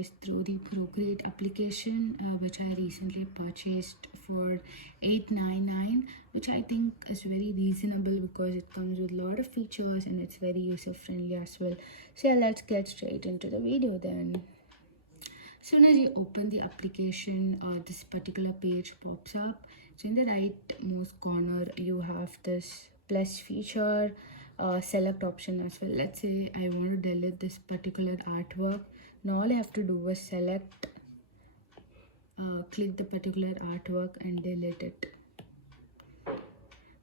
guys through the Procreate application, which I recently purchased for $8.99, which I think is very reasonable because it comes with a lot of features and it's very user friendly as well. So yeah, let's get straight into the video then. Soon as you open the application, this particular page pops up. So in the rightmost corner, you have this plus feature, select option as well. Let's say I want to delete this particular artwork. Now all I have to do is select, click the particular artwork and delete it.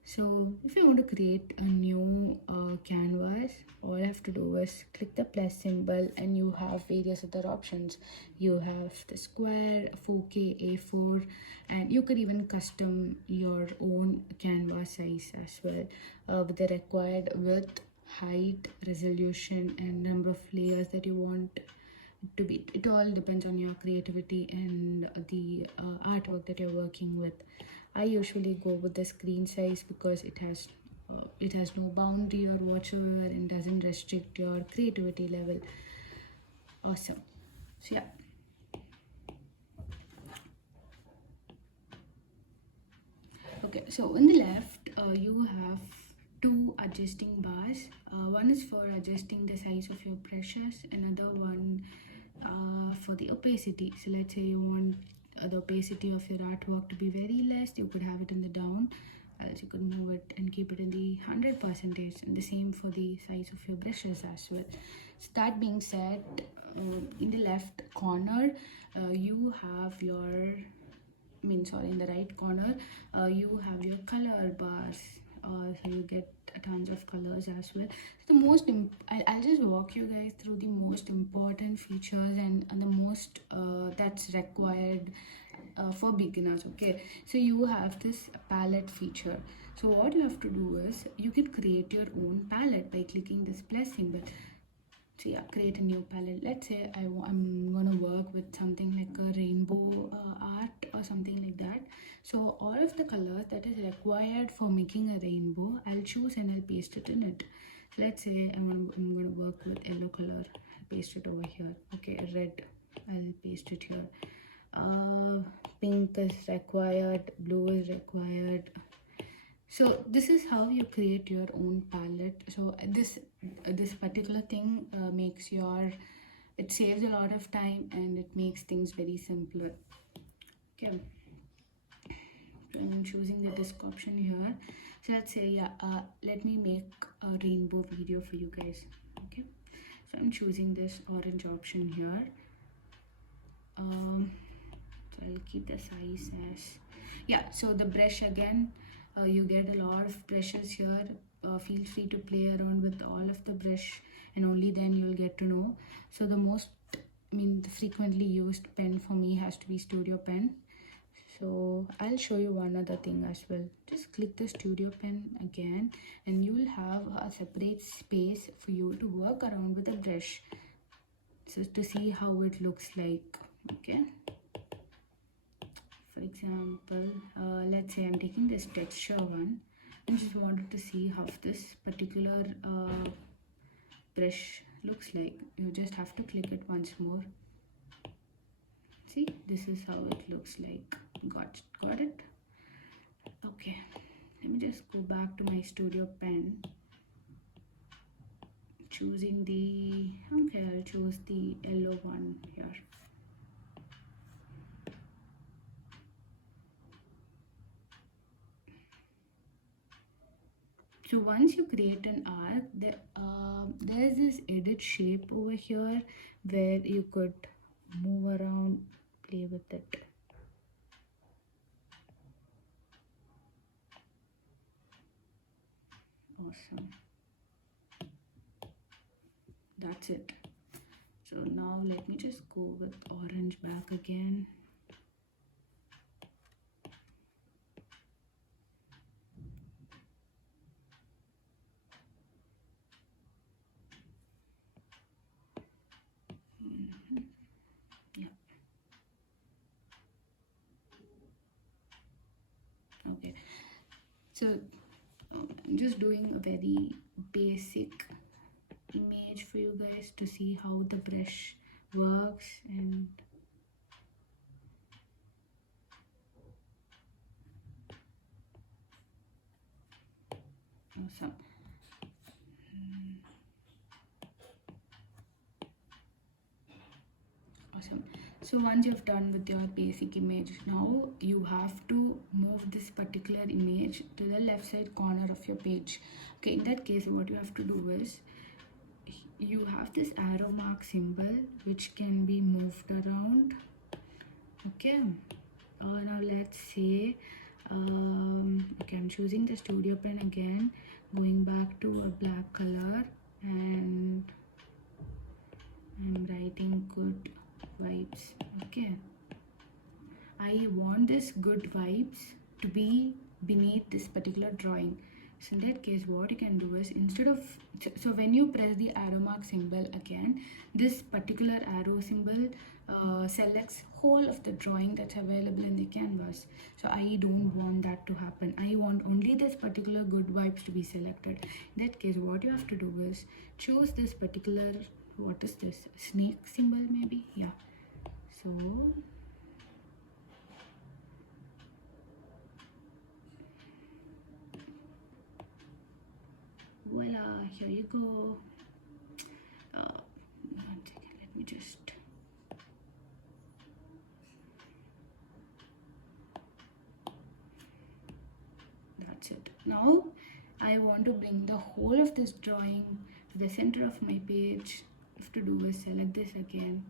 So if you want to create a new canvas, all I have to do is click the plus symbol and you have various other options. You have the square, 4K, A4, and you could even custom your own canvas size as well, with the required width, height, resolution, and number of layers that you want to be. It all depends on your creativity and the artwork that you're working with. I usually go with the screen size because it has no boundary or whatsoever and doesn't restrict your creativity level. Awesome. So yeah. Okay, so on the left, you have two adjusting bars. One is for adjusting the size of your brushes, another one for the opacity. So let's say you want the opacity of your artwork to be very less, you could have it in the down, else you could move it and keep it in the 100%, and the same for the size of your brushes as well. So that being said, in the left corner, you have your in the right corner, you have your color bars, so you get tons of colors as well. So I'll just walk you guys through the most important features and the most that's required for beginners. Okay, so you have this palette feature. So what you have to do is you can create your own palette by clicking this plus symbol. So yeah, create a new palette. Let's say I'm gonna work with something like a rainbow art or something like that. So all of the colors that is required for making a rainbow, I'll choose and I'll paste it in it. So let's say I'm gonna work with yellow color. I'll paste it over here. Okay, red, I'll paste it here. Pink is required, blue is required. So this is how you create your own palette. So this particular thing it saves a lot of time and it makes things very simpler. Okay, so I'm choosing the disk option here. So let's say let me make a rainbow video for you guys. Okay, so I'm choosing this orange option here. So I'll keep the size as so the brush again, you get a lot of brushes here. Feel free to play around with all of the brush and only then you'll get to know. So the frequently used pen for me has to be Studio Pen. So I'll show you one other thing as well. Just click the Studio Pen again and you will have a separate space for you to work around with a brush, so to see how it looks like. Okay, for example, let's say I'm taking this texture one. I just wanted to see how this particular brush looks like. You just have to click it once more. See, this is how it looks like. Got it? Okay, let me just go back to my Studio Pen. Choosing I'll choose the yellow one here. So once you create an arc, there's this edit shape over here where you could move around, play with it. Awesome. That's it. So now let me just go with orange back again. Yeah. Okay. So I'm just doing a very basic image for you guys to see how the brush works. And awesome. Awesome. So once you've done with your basic image, now you have to move this particular image to the left side corner of your page. Okay, in that case, what you have to do is you have this arrow mark symbol which can be moved around. Okay, now let's say okay, I'm choosing the studio pen again, going back to a black color, and I'm writing good vibes. Okay, I want this good vibes to be beneath this particular drawing. So in that case, what you can do is, instead of, so when you press the arrow mark symbol again, this particular arrow symbol selects whole of the drawing that's available in the canvas. So I don't want that to happen. I want only this particular good vibes to be selected. In that case, what you have to do is choose this particular, what is this, snake symbol maybe? Yeah. So voila, here you go. One second, let me just, that's it. Now I want to bring the whole of this drawing to the center of my page. What I have to do is select this again.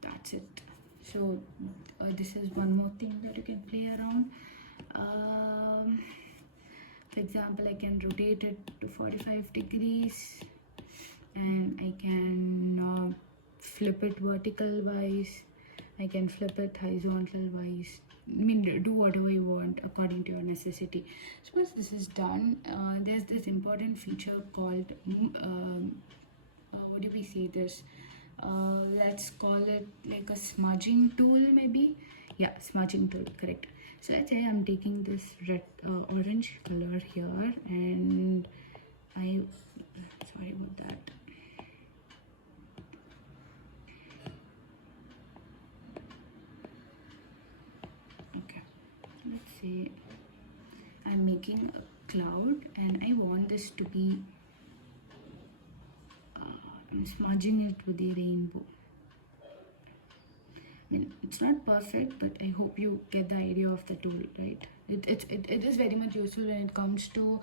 That's it. So this is one more thing that you can play around. For example, I can rotate it to 45 degrees, and I can flip it vertical wise, I can flip it horizontal wise. I mean, do whatever you want according to your necessity. So once this is done, there's this important feature called what do we say this, let's call it like a smudging tool maybe. Yeah, smudging tool, correct. So let's say I'm taking this red orange color here, and sorry about that. Okay, let's say I'm making a cloud and I want this to be I'm smudging it with the rainbow. I mean, it's not perfect, but I hope you get the idea of the tool, right? It is very much useful when it comes to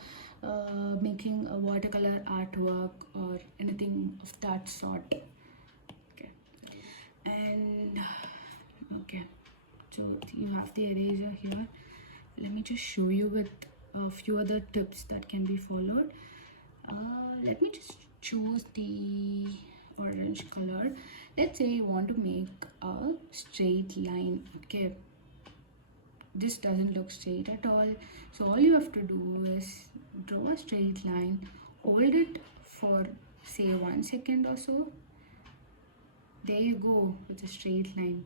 making a watercolor artwork or anything of that sort. Okay, and okay, so you have the eraser here. Let me just show you with a few other tips that can be followed. Let me just choose the orange color. Let's say you want to make a straight line. Okay, this doesn't look straight at all, so all you have to do is draw a straight line, hold it for say 1 second or so. There you go, with a straight line.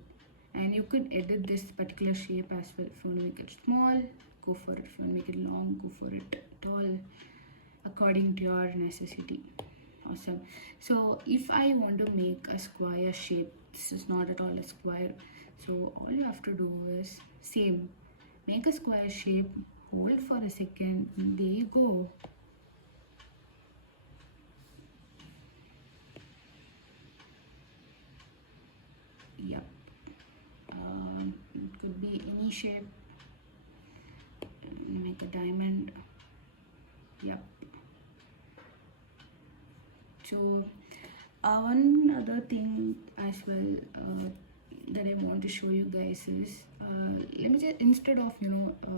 And you could edit this particular shape as well. If you want to make it small, go for it. If you want to make it long, go for it tall, according to your necessity. Awesome. So if I want to make a square shape, this is not at all a square, so all you have to do is same, make a square shape, hold for a second, there you go. Yep. It could be any shape. Make a diamond. Yep. So one other thing as well that I want to show you guys is let me just, instead of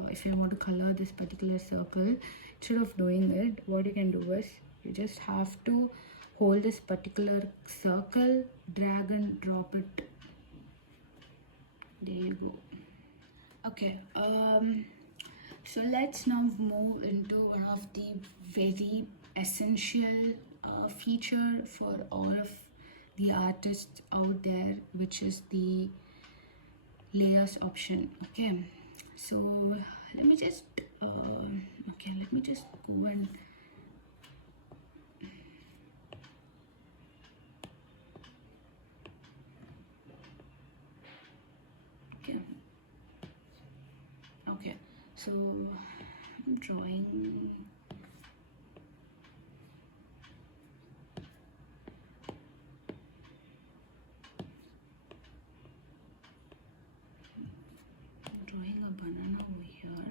if you want to color this particular circle, instead of doing it, what you can do is you just have to hold this particular circle, drag and drop it. There you go. Okay, so let's now move into one of the very essential feature for all of the artists out there, which is the layers option. Okay, so let me just go and So I'm drawing a banana over here.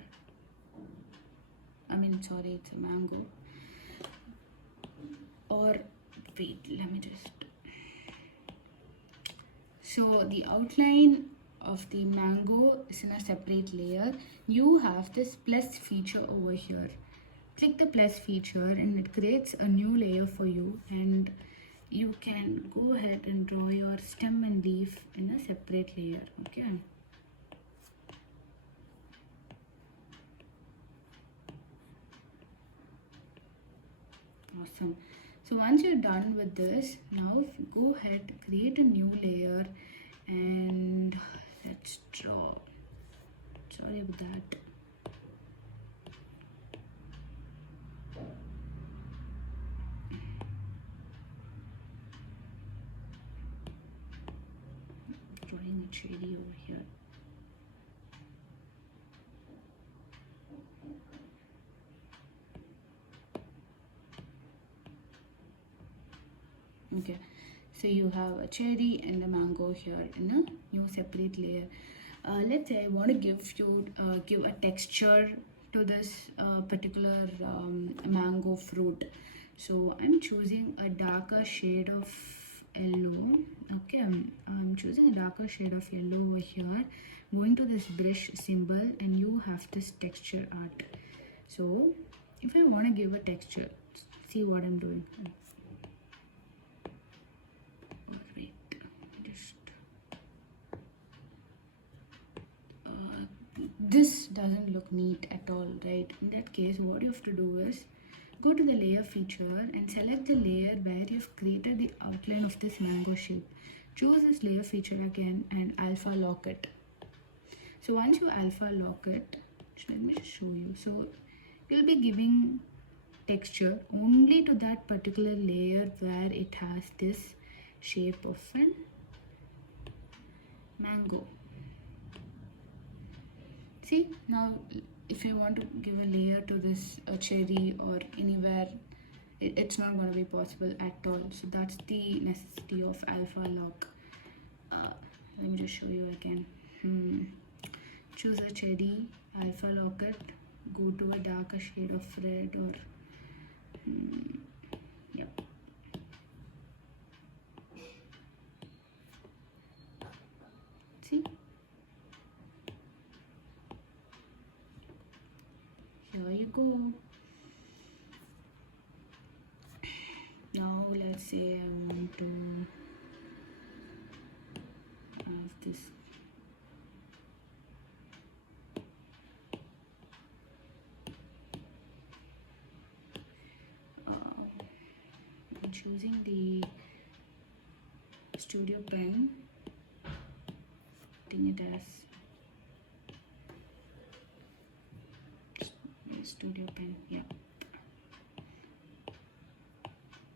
I mean, sorry, it's a mango. Or wait, let me just. So the outline of the mango is in a separate layer. You have this plus feature over here. Click the plus feature and it creates a new layer for you, and you can go ahead and draw your stem and leaf in a separate layer. Okay. Awesome. So once you're done with this, now go ahead, create a new layer, and let's draw. Sorry about that. Drawing a cherry over here. Okay, so you have a cherry and a mango here in a new separate layer. Let's say I want to give a texture to this particular mango fruit. So I'm choosing a darker shade of yellow. Okay, I'm choosing a darker shade of yellow over here. Going to this brush symbol, and you have this texture art. So if I want to give a texture, see what I'm doing. This doesn't look neat at all, right? In that case, what you have to do is go to the layer feature and select the layer where you've created the outline of this mango shape. Choose this layer feature again and alpha lock it. So once you alpha lock it, let me just show you. So you'll be giving texture only to that particular layer where it has this shape of an mango. See, now if you want to give a layer to this cherry or anywhere, it's not going to be possible at all. So that's the necessity of alpha lock. Let me just show you again. Choose a cherry, alpha lock it, go to a darker shade of red or yep. See? Here you go. Now let's say I want to have this. I'm choosing the studio pen, putting it as studio pen. Yeah.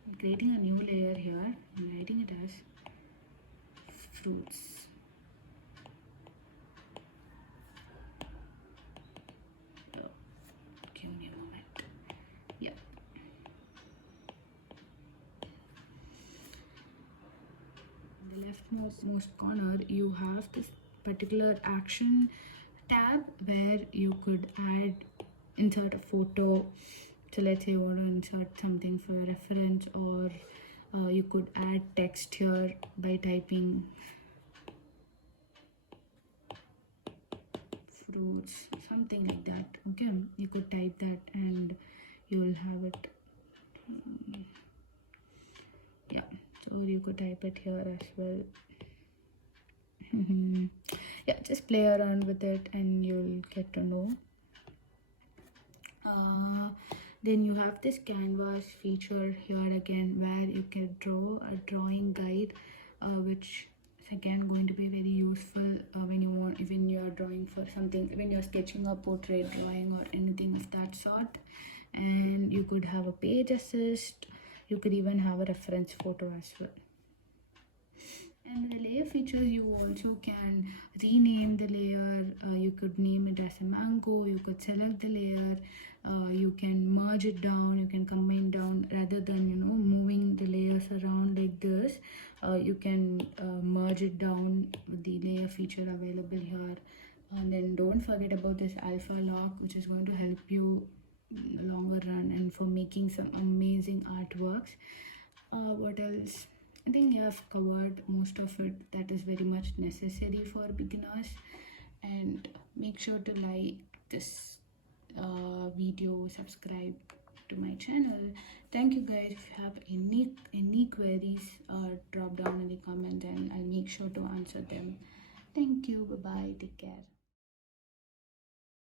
I'm creating a new layer here. I'm writing it as fruits. Oh, give me a moment. Yeah. In the leftmost corner, you have this particular action tab where you could insert a photo. So let's say you want to insert something for reference, or you could add text here by typing fruits, something like that. Okay, you could type that and you'll have it. Yeah, so you could type it here as well. Yeah, just play around with it and you'll get to know. Then you have this canvas feature here again where you can draw a drawing guide, which is again going to be very useful when you're drawing for something, when you're sketching a portrait drawing or anything of that sort. And you could have a page assist, you could even have a reference photo as well. And the layer features, you also can rename the layer. You could name it as a mango. You could select the layer. You can merge it down. You can combine down rather than moving the layers around like this. You can merge it down with the layer feature available here. And then don't forget about this alpha lock, which is going to help you in the longer run and for making some amazing artworks. What else? I think you have covered most of it that is very much necessary for beginners. And make sure to like this video, subscribe to my channel. Thank you guys. If you have any queries, drop down in the comment and I'll make sure to answer them. Thank you. Bye bye. Take care.